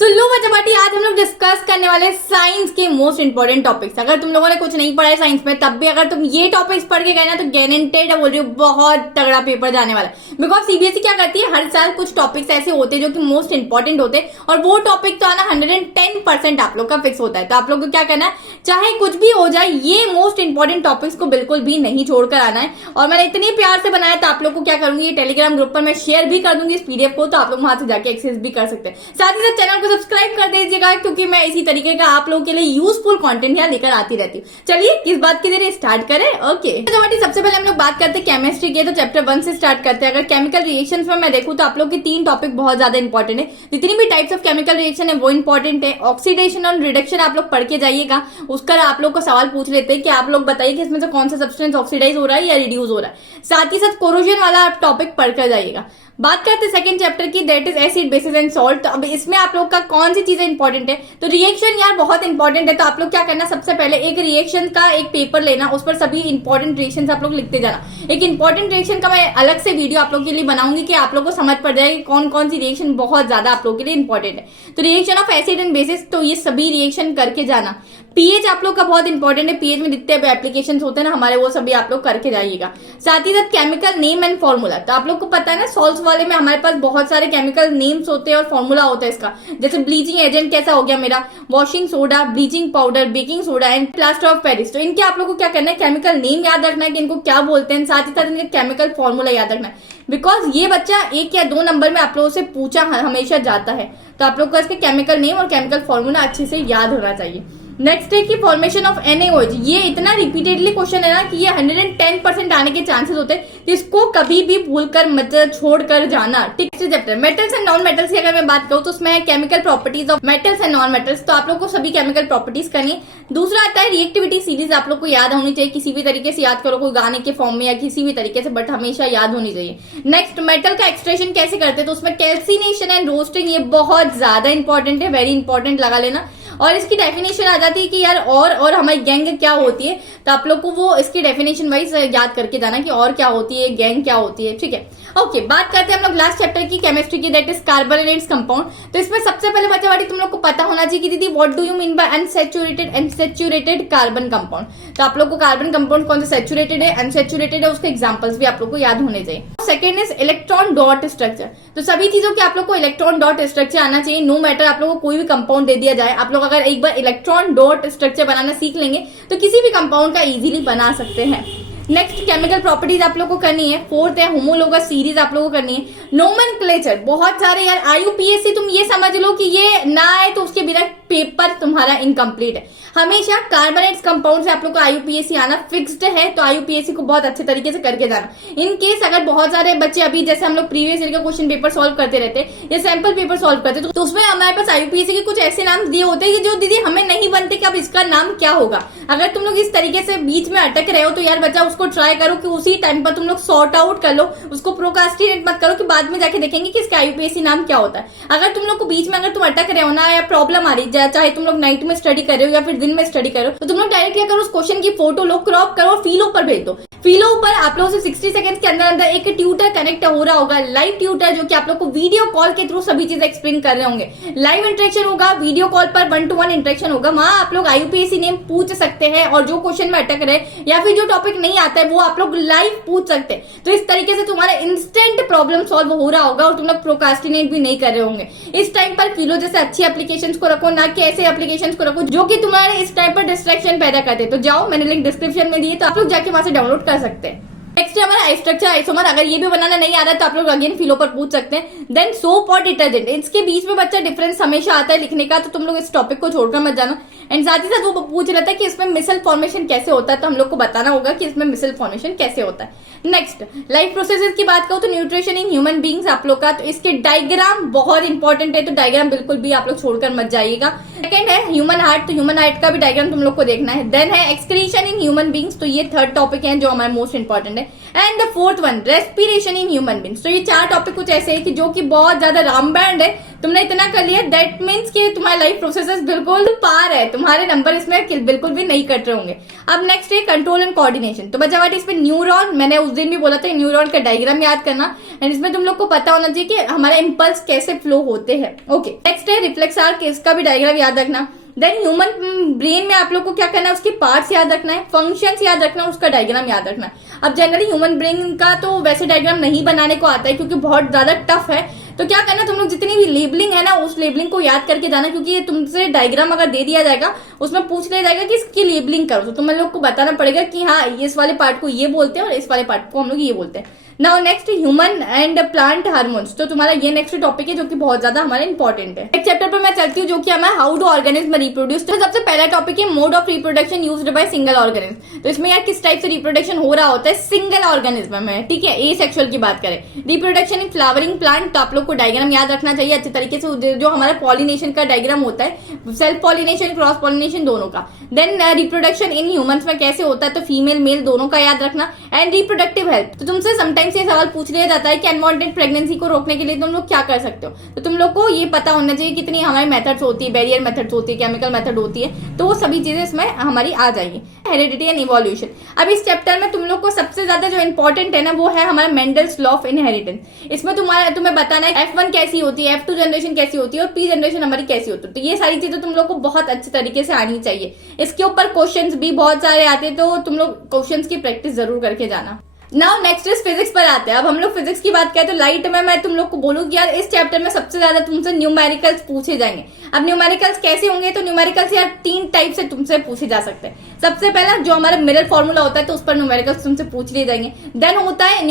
लो बच्चा पार्टी, आज हम लोग डिस्कस करने वाले साइंस के मोस्ट इंपोर्टेंट टॉपिक्स। अगर तुम लोगों ने कुछ नहीं पढ़ा है साइंस में, तब भी अगर तुम ये टॉपिक्स पढ़ के गए ना तो गारंटेड बोल रही हूँ बहुत तगड़ा पेपर जाने वाला है। बिकॉज सीबीएसई क्या करती है, हर साल कुछ टॉपिक्स ऐसे होते हैं जो कि मोस्ट इंपॉर्टेंट होते हैं, और वो टॉपिक तो आना 110% आप लोग का फिक्स होता है। तो आप लोग को क्या करना है, चाहे कुछ भी हो जाए, ये मोस्ट इंपॉर्टेंट टॉपिक्स को बिल्कुल भी नहीं छोड़कर आना है। और मैंने इतनी प्यार से बनाया, तो आप लोग को क्या करूंगी, ये टेलीग्राम ग्रुप पर मैं शेयर भी कर दूंगी इस पीडीएफ को, तो आप लोग वहां से जाके एक्सेस भी कर सकते हैं। साथ ही साथ चैनल को सब्सक्राइब कर दीजिएगा, क्योंकि मैं इसी तरीके का आप लोगों के लिए यूजफुल कंटेंट यहाँ लेकर आती रहती हूँ। चलिए किस बात की देर स्टार्ट करें। ओके, तो सबसे पहले हम लोग बात करते हैं केमिस्ट्री के, तो चैप्टर 1 से स्टार्ट करते हैं। अगर केमिकल रिएक्शंस में मैं देखूं तो आप लोग के 3 टॉपिक बहुत ज्यादा इंपॉर्टेंट है। जितनी भी टाइप्स ऑफ केमिकल रिएक्शन है वो इंपॉर्टेंट है। ऑक्सीडेशन और रिडक्शन आप लोग पढ़ के जाइएगा। उसका आप लोग को सवाल पूछ लेते हैं कि आप लोग बताइए कि इसमें से कौन सा सब्सटेंस ऑक्सीडाइज हो रहा है या रिड्यूस हो रहा है। साथ ही साथ कोरोजन वाला आप टॉपिक पढ़ कर जाइएगा। बात करते हैं सेकंड चैप्टर की, that is acid basis and salt. तो अब इसमें आप लोग का कौन सी चीजें इंपॉर्टेंट है, तो रिएक्शन यार बहुत इंपॉर्टेंट है। तो आप लोग क्या करना, सबसे पहले एक रिएक्शन का एक पेपर लेना, उस पर सभी इंपॉर्टेंट रिएक्शन आप लोग लिखते जाना। एक इंपॉर्टेंट रिएक्शन का मैं अलग से वीडियो आप लोग के लिए बनाऊंगी कि आप लोग को समझ पड़ जाएगी कौन कौन सी रिएक्शन बहुत ज्यादा आप लोग के लिए इंपॉर्टेंट है। तो reaction of acid and bases, तो ये सभी रिएक्शन करके जाना। पीएच आप लोग का बहुत इंपॉर्टेंट है, पीएच में जितने एप्लीकेशंस होते हैं ना हमारे, वो सभी आप लोग करके जाइएगा। साथ ही साथ केमिकल नेम एंड फॉर्मूला, तो आप लोग को पता है ना सॉल्ट्स वाले में हमारे पास बहुत सारे केमिकल नेम्स होते हैं और फॉर्मूला होता है इसका। जैसे ब्लीचिंग एजेंट कैसा हो गया मेरा, washing soda, bleaching powder, baking soda and plaster of Paris. तो इनके आप लोग को क्या करना है, केमिकल नेम याद रखना है कि इनको क्या बोलते हैं, साथ ही साथ इनके केमिकल फॉर्मूला याद रखना है। बिकॉज ये बच्चा 1 या 2 नंबर में आप लोगों से पूछा हमेशा जाता है, तो आप लोग को इसके केमिकल नेम और केमिकल फॉर्मूला अच्छे से याद होना चाहिए। नेक्स्ट है कि फॉर्मेशन ऑफ NaOH। ये इतना रिपीटेडली क्वेश्चन है ना कि ये 110% आने के चांसेस होते हैं, तो इसको कभी भी भूलकर मत छोड़कर जाना। ठीक है, chapter metals and non metals की अगर मैं बात करूं तो उसमें chemical properties of metals and non metals, तो आप लोग को सभी केमिकल प्रॉपर्टीज करनी है। दूसरा आता है रिएक्टिविटी सीरीज, आप लोग को याद होनी चाहिए, किसी भी तरीके से याद करो, कोई गाने के फॉर्म में या किसी भी तरीके से, बट हमेशा याद होनी चाहिए। नेक्स्ट, मेटल का एक्सट्रैक्शन कैसे करते हैं, तो उसमें कैल्सिनेशन एंड रोस्टिंग, ये बहुत ज्यादा इंपॉर्टेंट है, वेरी इंपॉर्टेंट लगा लेना। और इसकी डेफिनेशन आ जाती है कि यार और हमारी गैंग क्या होती है, तो आप लोग को वो इसकी डेफिनेशन वाइज याद करके जाना कि और क्या होती है, गैंग क्या होती है। ठीक है, ओके, बात करते हैं हम लोग लास्ट चैप्टर की, केमिस्ट्री की, that is carbon and its compound. तो इसमें सबसे पहले बच्चा तुम लोग को पता होना चाहिए कि दीदी what do you mean by unsaturated carbon compound. तो आप लोग को कार्बन कंपाउंड कौन सा सैचुरेटेड है, अनसैचुरेटेड है, उसके एग्जांपल्स भी आप लोग को याद होने चाहिए। Second is electron dot structure. तो सभी चीजों के आप लोग को इलेक्ट्रॉन डॉट स्ट्रक्चर आना चाहिए। नो मैटर आप लोग को कोई भी कंपाउंड दे दिया जाए, आप लोग अगर एक बार इलेक्ट्रॉन डॉट स्ट्रक्चर बनाना सीख लेंगे तो किसी भी कंपाउंड का इजीली बना सकते हैं। नेक्स्ट, केमिकल प्रॉपर्टीज आप लोग को करनी है। फोर्थ है होमोलोगस सीरीज आप लोग को करनी है। नोमेनक्लेचर बहुत सारे यार, आईयूपीएससी तुम ये समझ लो कि ये ना आए तो उसके बिना पेपर तुम्हारा इनकम्प्लीट है। हमेशा कार्बोनेट्स कंपाउंड से आप लोग को आईयूपीएससी आना फिक्स्ड है, तो आईयूपीएससी को बहुत अच्छे तरीके से करके जाना। इन केस अगर बहुत सारे बच्चे अभी जैसे हम लोग प्रीवियस ईयर का क्वेश्चन पेपर सॉल्व करते रहते हैं या सैंपल पेपर सॉल्व करते हैं, तो उसमें हमारे पास आईयूपीएससी के कुछ ऐसे नाम दिए होते हैं कि जो दीदी हमें नहीं बनते कि अब इसका नाम क्या होगा। अगर तुम लोग इस तरीके से बीच में अटक रहे हो तो यार बच्चा उसको ट्राई करो कि उसी टाइम पर तुम लोग सॉर्ट आउट कर लो, उसको प्रोक्रास्टिनेट मत करो कि बाद में जाके देखेंगे कि इसका आईयूपीएससी नाम क्या होता है। अगर तुम लोग को बीच में अगर तुम अटक रहे हो ना या प्रॉब्लम आ रही है, चाहे तुम लोग नाइट में स्टडी कर रहे हो या फिर दिन में स्टडी कर रहे हो, तो तुम लोग डायरेक्ट क्या करो, उस क्वेश्चन की फोटो लो, क्रॉप करो, फीलो पर भेज दो। फीलो ऊपर आप लोगों से 60 सेकंड्स के अंदर अंदर एक ट्यूटर कनेक्ट हो रहा होगा, लाइव ट्यूटर, जो कि आप लोग को वीडियो कॉल के थ्रू सभी चीजें एक्सप्लेन कर रहे होंगे। लाइव इंटरेक्शन होगा, वीडियो कॉल पर 1-to-1 इंटरेक्शन होगा। वहां आप लोग आईयूपीएससी नेम पूछ सकते हैं, और जो क्वेश्चन में अटक रहे या फिर जो टॉपिक नहीं आता है वो आप लोग लाइव पूछ सकते हैं। तो इस तरीके से तुम्हारा इंस्टेंट प्रॉब्लम सॉल्व हो रहा होगा और तुम लोग प्रोक्रास्टिनेट भी नहीं कर रहे होंगे। इस टाइम पर फीलो जैसे अच्छी एप्लीकेशंस को रखो, ना कि ऐसे एप्लीकेशंस को रखो जो कि तुम्हारे इस टाइम पर डिस्ट्रैक्शन पैदा करते। तो जाओ, मैंने लिंक डिस्क्रिप्शन में दी है, तो आप लोग जाके वहां से डाउनलोड कर सकते हैं। नेक्स्ट हमारा आई स्ट्रक्चर, आइसोमर, अगर ये भी बनाना नहीं आ रहा है तो आप लोग अगेन फिलो पर पूछ सकते हैं। देन सोप और डिटर्जेंट, इसके बीच में बच्चा डिफरेंस हमेशा आता है लिखने का, तो तुम लोग इस टॉपिक को छोड़कर मत जाना। एंड साथ ही साथ वो पूछ रहा था कि इसमें मिसल फॉर्मेशन कैसे होता है, तो हम लोग को बताना होगा कि इसमें मिसल फॉर्मेशन कैसे होता है। नेक्स्ट, लाइफ प्रोसेसेस की बात करो तो न्यूट्रिशन इन ह्यूमन बींग्स आप लोग का, तो इसके डायग्राम बहुत इंपॉर्टेंट है, तो डायग्राम बिल्कुल भी आप लोग छोड़कर मत जाइएगा। सेकंड है ह्यूमन हार्ट, तो ह्यूमन हार्ट का भी डायग्राम तुम लोग को देखना है। देन है एक्सक्रीशन इन ह्यूमन बींग्स, तो ये थर्ड टॉपिक है जो हमारे मोस्ट इंपॉर्टेंट है। And the fourth one, respiration in human beings. तो ये 4 टॉपिक कुछ ऐसे है कि जो कि बहुत ज्यादा रामबाण है, तुमने इतना कर लिया, दैट मीन्स कि तुम्हारे लाइफ प्रोसेसेस बिल्कुल पार है, तुम्हारे नंबर इसमें बिल्कुल भी नहीं कट रहे होंगे। अब नेक्स्ट है कंट्रोल एंड कोऑर्डिनेशन। तो बच्चा इसमें न्यूरॉन, मैंने उस दिन भी बोला था न्यूरॉन का डायग्राम याद करना, एंड इसमें तुम लोग को पता होना चाहिए कि हमारा इंपल्स कैसे फ्लो होते हैं। ओके, नेक्स्ट है रिफ्लेक्स आर्क, इसका भी डायग्राम याद रखना। देन ह्यूमन ब्रेन में आप लोग को क्या करना है, उसके पार्ट्स याद रखना है, फंक्शंस याद रखना है, उसका डायग्राम याद रखना है। अब जनरली ह्यूमन ब्रेन का तो वैसे डायग्राम नहीं बनाने को आता है क्योंकि बहुत ज्यादा टफ है। तो क्या करना, तुम लोग जितनी भी लेबलिंग है ना उस लेबलिंग को याद करके जाना, क्योंकि ये तुमसे डायग्राम अगर दे दिया जाएगा उसमें पूछ लिया जाएगा कि इसकी लेबलिंग करो, तो तुम लोग को बताना पड़ेगा कि हाँ इस वाले पार्ट को ये बोलते हैं और इस वाले पार्ट को हम लोग ये बोलते हैं। Now next human and plant hormones. तो तुम्हारा ये नेक्स्ट टॉपिक है जो कि बहुत ज्यादा हमारा इंपॉर्टेंट है। एक चैप्टर पर मैं चलती हूँ जो कि हमारा हाउ डू ऑर्गेनिज्म रिप्रोड्यूस। तो सबसे पहला टॉपिक है mode of reproduction used by single organism. तो इसमें यार किस टाइप से रिप्रोडक्शन हो रहा होता है सिंगल ऑर्गेनिज्म में, ठीक है, ए सेक्सुअल की बात करें। रिप्रोडक्शन इन फ्लावरिंग प्लांट, तो आप लोग को डायग्राम याद रखना चाहिए अच्छे तरीके से, जो हमारा पॉलिनेशन का डायग्राम होता है, सेल्फ पॉलिनेशन क्रॉस पॉलिनेशन दोनों का। देन रिप्रोडक्शन इन ह्यूमंस में कैसे होता है, तो फीमेल मेल दोनों का याद रखना। एंड रिप्रोडक्टिव हेल्थ, तो तुमसे समटाइम्स ये सवाल पूछ लिया जाता है कि अनवांटेड प्रेगनेंसी को रोकने के लिए तुम लोग क्या कर सकते हो। तो तुम लोग को ये पता होना चाहिए कितनी हमारी मेथड्स होती है, बैरियर मेथड्स होती है, केमिकल मेथड होती है, तो वो सभी चीजें इसमें हमारी आ जाएगी। Heredity and evolution. अब इस चैप्टर में तुम लोग को सबसे ज्यादा जो इंपॉर्टेंट है ना वो है हमारा मेंडल्स लॉ ऑफ इनहेरिटेंस। इसमें तुम्हें बताना है F1 कैसी होती है, F2 जनरेशन कैसी होती है और P जनरेशन हमारी कैसी होती है। तो ये सारी चीजें तुम लोग को बहुत अच्छे तरीके से आनी चाहिए। इसके ऊपर क्वेश्चंस भी बहुत सारे आते हैं, तो तुम लोग क्वेश्चंस की प्रैक्टिस जरूर करके जाना। नाउ नेक्स्ट इज फिजिक्स पर आते हैं। अब हम लोग फिजिक्स की बात करें तो लाइट में मैं तुम लोग को बोलूंगी यार इस चैप्टर में सबसे ज्यादा तुमसे न्यूमेरिकल्स पूछे जाएंगे। अब न्यूमेरिकल्स कैसे होंगे, तो न्यूमेरिकल्स यार 3 टाइप से तुमसे पूछे जा सकते हैं। सबसे पहला जो हमारा मिरर फॉर्मूला होता है तो उस पर न्यूमेरिकल्स तुमसे पूछ लिए जाएंगे। देन होता है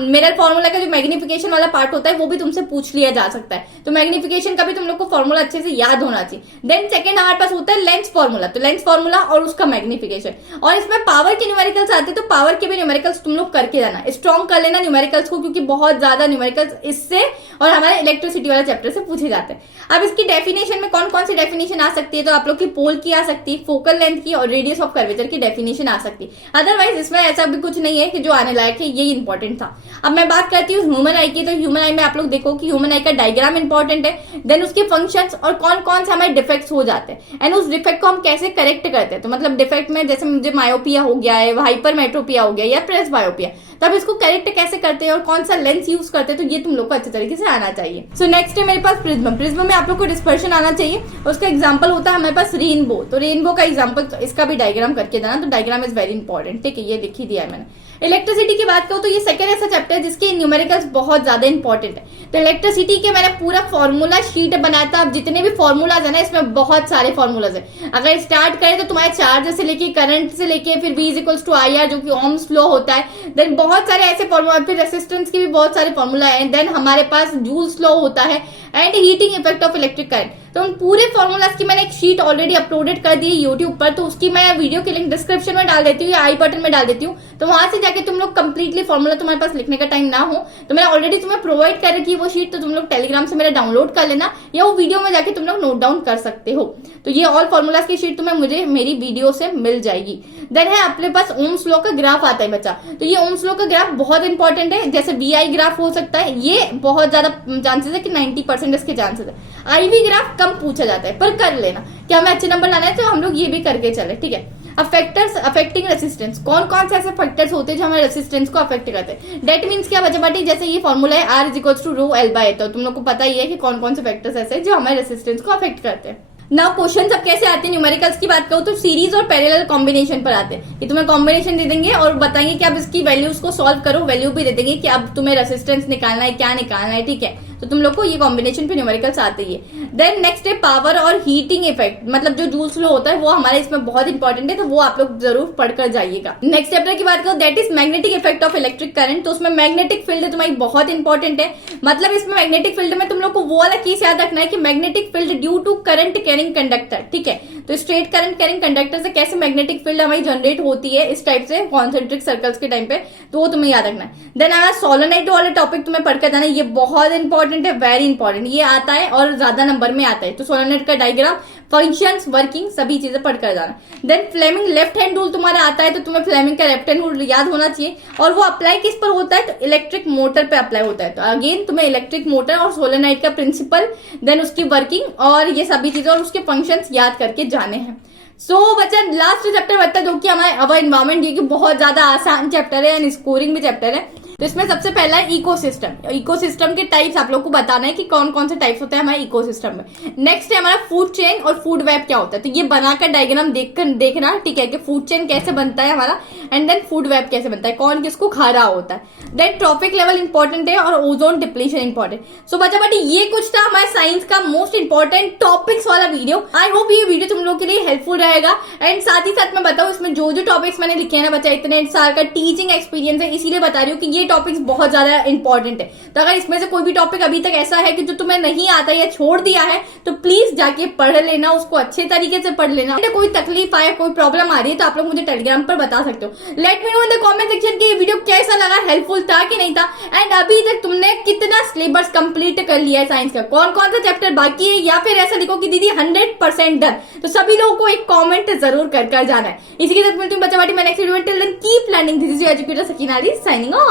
मिरर फॉर्मूला का जो मैग्निफिकेशन वाला पार्ट होता है वो भी तुमसे पूछ लिया जा सकता है, तो मैग्निफिकेशन का भी तुम लोग को फॉर्मूला अच्छे से याद होना चाहिए। देन सेकंड हमारे पास होता है लेंस फॉर्मूला, तो लेंस फॉर्मूला और उसका मैग्निफिकेशन, और इसमें पावर के न्यूमेरिकल्स आते हैं, तो पावर के भी न्यूमेरिकल्स तुम लोग करके जाना, स्ट्रॉन्ग कर लेना न्यूमेरिकल्स को, क्योंकि बहुत ज्यादा न्यूमेरिकल्स इससे और हमारे इलेक्ट्रिसिटी वाले चैप्टर से पूछे जाते हैं। अब इसकी डेफिनेशन में कौन कौन सी डेफिनेशन आ सकती है, तो आप लोग की पोल की आ सकती है, फोकल लेंथ की और रेडियस ऑफ कर्वेचर की डेफिनेशन आ सकती है। अदरवाइज इसमें ऐसा भी कुछ नहीं है कि जो आने लायक है, ये इंपॉर्टेंट था। अब मैं बात करती हूँ ह्यूमन आई की, तो ह्यूमन आई में आप लोग देखो कि ह्यूमन आई का डायग्राम इंपॉर्टेंट है, देन उसके फंक्शंस और कौन कौन से हमारे डिफेक्ट्स हो जाते हैं, एंड उस डिफेक्ट को हम कैसे करेक्ट करते हैं। तो मतलब डिफेक्ट में जैसे मुझे मायोपिया हो गया है, हाइपरमेट्रोपिया हो गया या प्रेस बायोपिया, तब इसको करेक्ट कैसे करते हैं और कौन सा लेंस यूज करते हैं, तो ये तुम लोग को अच्छे तरीके से आना चाहिए। सो नेक्स्ट है मेरे पास प्रिज्म। प्रिज्म में आप लोग को डिस्पर्शन आना चाहिए, उसका एग्जांपल होता है हमारे पास रेनबो। तो रेनबो का एग्जांपल, तो इसका भी डायग्राम करके देना, तो डायग्राम इज वेरी इंपॉर्टेंट, ठीक है, ये लिख ही दिया है मैंने। इलेक्ट्रिसिटी की बात करूं तो ये सेकंड ऐसा चैप्टर है जिसके न्यूमेरिकल्स बहुत ज्यादा इंपॉर्टेंट है। तो इलेक्ट्रिसिटी के मैंने पूरा फॉर्मूला शीट बनाया था। अब जितने भी फॉर्मूलाज है ना इसमें बहुत सारे फॉर्मूलाज है। अगर स्टार्ट करें तो तुम्हारे चार्ज से लेके करंट से लेके फिर V इक्वल्स टू IR जो कि ओम्स लॉ होता है, देन बहुत सारे ऐसे फॉर्मूला, फिर रेसिस्टेंस के भी बहुत सारे फॉर्मूला है, देन हमारे पास जूल्स लॉ होता है and heating effect of electric current. तो उन पूरे फॉर्मूलाज की मैंने एक शीट ऑलरेडी अपलोडेड कर दी है यूट्यूब पर, तो उसकी मैं वीडियो की लिंक डिस्क्रिप्शन में डाल देती हूँ या आई बटन में डाल देती हूँ, तो वहां से जाके तुम लोग कंप्लीटली फॉर्मूला, तुम्हारे पास लिखने का टाइम ना हो तो मैंने ऑलरेडी तुम्हें प्रोवाइड कर रखी है वो शीट, तो तुम लोग टेलीग्राम से मेरा डाउनलोड कर लेना या वो वीडियो में जाके तुम लोग नोट डाउन कर सकते हो। तो ये ऑल फॉर्मूलाज की शीट तुम्हें मुझे मेरी वीडियो से मिल जाएगी। देन है अपने पास ओम्स लॉ का ग्राफ आता है बच्चा, तो ये ओम्स लॉ का ग्राफ बहुत इंपॉर्टेंट है। जैसे VI ग्राफ हो सकता है, ये बहुत ज्यादा चांसेस है कि 90% इसके चांसेस है। IV ग्राफ कम पूछा जाता है पर कर लेना, क्या हमें अच्छे नंबर लाना है तो हम लोग ये भी करके चले, ठीक है। अब फैक्टर्स अफेक्टिंग रेसिस्टेंस, कौन कौन से ऐसे फैक्टर्स होते हैं जो हमारे रेसिस्टेंस को अफेक्ट करते हैं। डेट मींस क्या बच्चा बाटी, जैसे ये फॉर्मूला है R equals to rho L by, तो तुम लोग को पता ही है कि कौन कौन से फैक्टर्स ऐसे हैं जो हमारे रेसिस्टेंस को अफेक्ट करते हैं। नाउ क्वेश्चन सब कैसे आते हैं न्यूमेरिकल्स की बात करूं तो सीरीज और पैरेलल कॉम्बिनेशन पर आते हैं। कि तुम्हें कॉम्बिनेशन दे देंगे और बताएंगे कि अब इसकी वैल्यूज को सॉल्व करो, वैल्यू भी दे देंगे कि अब तुम्हें रेसिस्टेंस निकालना है, क्या निकालना है, ठीक है। तो तुम लोग को ये कॉम्बिनेशन पे न्यूमेरिकल्स आते ही है। देन नेक्स्ट है पावर और हीटिंग इफेक्ट, मतलब जो जूल्स लॉ होता है वो हमारे इसमें बहुत इंपॉर्टेंट है, तो वो आप लोग जरूर पढ़कर जाइएगा। नेक्स्ट चैप्टर की बात करो that is magnetic effect of electric current, तो उसमें मैग्नेटिक फील्ड तुम्हारी बहुत इंपॉर्टेंट है। मतलब इसमें मैग्नेटिक फील्ड में तुम लोग को वो वाला केस याद रखना है कि magnetic field due to current carrying conductor, ठीक है। तो स्ट्रेट करंट कैरिंग कंडक्टर से कैसे मैग्नेटिक फील्ड हमारी जनरेट होती है इस टाइप से कॉन्सेंट्रिक सर्कल्स के टाइम पे, तो वो तुम्हें याद रखना है। देन हमारा सोलेनोइड वाला टॉपिक तुम्हें पढ़कर जाना है, ये बहुत इंपॉर्टेंट है, वेरी इंपॉर्टेंट, ये आता है और ज्यादा नंबर में आता है। तो सोलेनोइड का डायग्राम, फंक्शंस, वर्किंग, सभी चीजें पढ़कर जाना। Then Fleming left hand rule तुम्हारा आता है, तो तुम्हें फ्लेमिंग का लेफ्ट हैंड रूल याद होना चाहिए, और वो अप्लाई किस पर होता है, तो इलेक्ट्रिक मोटर पे अप्लाई होता है। तो अगेन तुम्हें इलेक्ट्रिक मोटर और सोलेनोइड का प्रिंसिपल, देन उसकी वर्किंग और ये सभी चीजें और उसके फंक्शंस याद करके जाने हैं। सो बच्चा लास्ट चैप्टर बता है जो कि हमारे अवर एनवायरमेंट, ये कि बहुत ज्यादा आसान चैप्टर है एंड स्कोरिंग भी चैप्टर है। तो इसमें सबसे पहला है इकोसिस्टम। इकोसिस्टम के टाइप्स आप लोग को बताना है कि कौन कौन से टाइप्स होते हैं हमारे इकोसिस्टम में। नेक्स्ट है हमारा फूड चेन और फूड वेब क्या होता है, तो ये बनाकर डायग्राम देखना, ठीक है, कि फूड चेन कैसे बनता है हमारा, एंड देन फूड वेब कैसे बनता है, कौन किसको खा रहा होता है। देन ट्रॉपिक लेवल इंपॉर्टेंट है और ओजोन डिप्लीशन इंपॉर्टेंट। सो बच्चा बेटी ये कुछ था हमारे साइंस का मोस्ट इंपॉर्टेंट टॉपिक्स वाला वीडियो। आई होप ये वीडियो तुम लोग के लिए हेल्पफुल रहेगा। एंड साथ ही साथ मैं बताऊं इसमें जो जो टॉपिक्स मैंने लिखे हैं ना बच्चा, इतने साल का टीचिंग एक्सपीरियंस है, इसीलिए बता रही हूँ कि ये टॉपिक्स बहुत ज्यादा इंपॉर्टेंट है। तो अगर इसमें से कोई भी टॉपिक अभी तक ऐसा है कि जो तुम्हें नहीं आता या छोड़ दिया है, तो प्लीज जाके पढ़ लेना, उसको अच्छे तरीके से पढ़ लेना। कोई तकलीफ आए, कोई प्रॉब्लम आ रही है, तो आप लोग मुझे टेलीग्राम पर बता सकते हो। Let me know in the comment section कि ये वीडियो कैसा लगा, हेल्पफुल था कि नहीं था, एंड अभी तक तुमने कितना सिलेबस कंप्लीट कर लिया है साइंस का, कौन कौन सा चैप्टर बाकी है, या फिर ऐसा लिखो कि दीदी 100% डन। तो सभी लोगों को एक कॉमेंट जरूर कर जाना है। इसी के साथ मिलती हूँ बच्चा बाटी मैं नेक्स्ट वीडियो में। Till then keep learning, this is your educator Sakina Ali signing of.